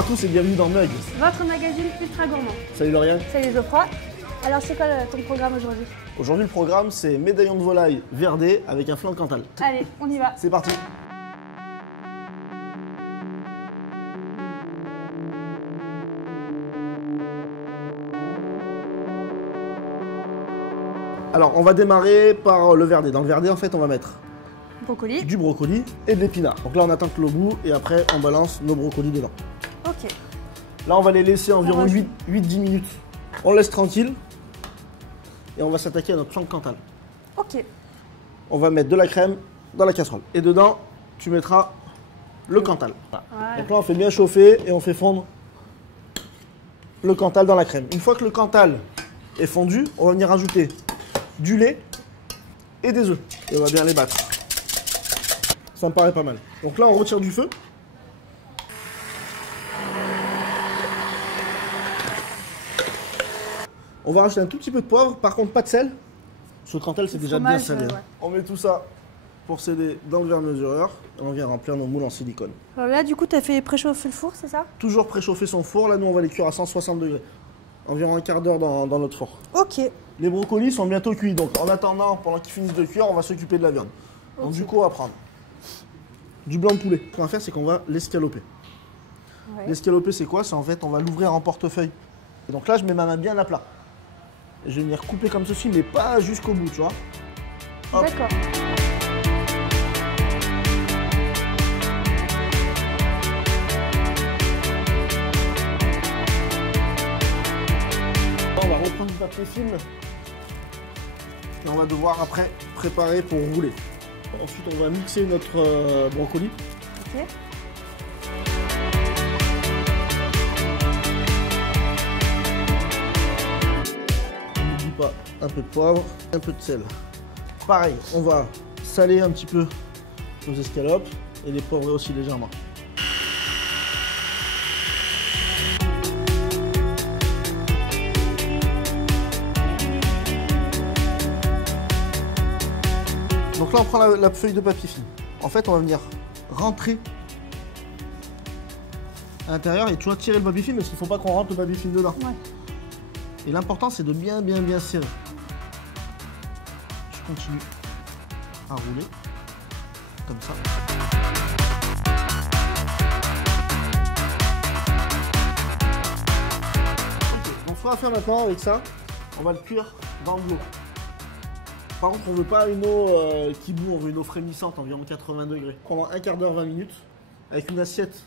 à tous et bienvenue dans Mug. Votre magazine ultra gourmand. Salut Lauriane. Salut Geoffroy. Alors c'est quoi ton programme aujourd'hui? Aujourd'hui le programme c'est médaillon de volaille verdé avec un flan de Cantal. Allez, on y va. C'est parti. Alors on va démarrer par le verdé. Dans le verdé en fait on va mettre Brocoli. du brocoli et de l'épinard. Donc là on attend que l'eau bout et après on balance nos brocolis dedans. Ok. Là on va les laisser environ 8-10 minutes. On laisse tranquille et on va s'attaquer à notre flan de Cantal. Ok. On va mettre de la crème dans la casserole. Et dedans tu mettras le Cantal. Voilà. Ouais. Donc là on fait bien chauffer et on fait fondre le Cantal dans la crème. Une fois que le Cantal est fondu, on va venir rajouter du lait et des œufs. Et on va bien les battre. Ça me paraît pas mal. Donc là on retire du feu. On va rajouter un tout petit peu de poivre, par contre pas de sel. Ce Cantal c'est déjà bien salé. ouais. On met tout ça pour s'aider dans le verre mesureur et on vient remplir nos moules en silicone. Alors là du coup tu as fait préchauffer le four, c'est ça? Toujours préchauffer son four, là nous on va les cuire à 160 degrés. Environ un quart d'heure dans notre four. Ok. Les brocolis sont bientôt cuits, donc en attendant, pendant qu'ils finissent de cuire, on va s'occuper de la viande. Donc Ok. du coup on va prendre du blanc de poulet. Ce qu'on va faire c'est qu'on va l'escaloper. Ouais. L'escaloper c'est quoi? C'est en fait on va l'ouvrir en portefeuille. Et donc là je mets ma main bien à plat. Et je vais venir couper comme ceci, mais pas jusqu'au bout, tu vois. Hop. D'accord. On va reprendre du papier film. Et on va devoir après préparer pour rouler. Ensuite on va mixer notre brocoli. Ok. N'oublie pas un peu de poivre, un peu de sel. Pareil, on va saler un petit peu nos escalopes et les poivrer aussi légèrement. Donc là on prend la feuille de papier film. En fait on va venir rentrer à l'intérieur et tu vas tirer le papier film parce qu'il ne faut pas qu'on rentre le papier film dedans. Ouais. Et l'important c'est de bien serrer. Je continue à rouler comme ça. Ok, donc ce qu'on va faire maintenant avec ça, on va le cuire dans de l'eau. Par contre on veut pas une eau qui bout, on veut une eau frémissante, environ 80 degrés. Pendant un quart d'heure, 20 minutes, avec une assiette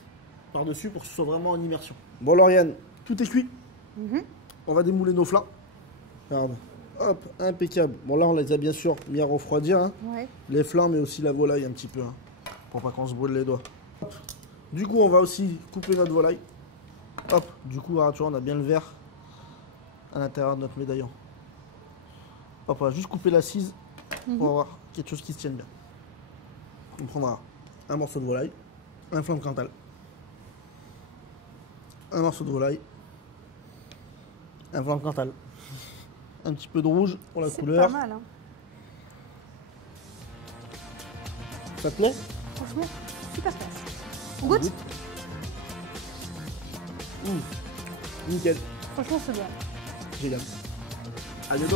par-dessus pour que ce soit vraiment en immersion. Bon Lauriane, tout est cuit. On va démouler nos flans. Regarde. Hop, impeccable. Bon là on les a bien sûr mis à refroidir. Hein. Ouais. Les flans mais aussi la volaille un petit peu. Hein, pour pas qu'on se brûle les doigts. Hop. Du coup on va aussi couper notre volaille. Hop, du coup tu vois on a bien le verre à l'intérieur de notre médaillon. Hop, on va juste couper l'assise pour avoir quelque chose qui se tienne bien. On prendra un morceau de volaille, un flan de Cantal, un morceau de volaille, un flan de Cantal, un petit peu de rouge pour la couleur. C'est pas mal, hein. Ça te plaît? Franchement, super classe. On goûte? Nickel, Franchement c'est bon. génial. À bientôt.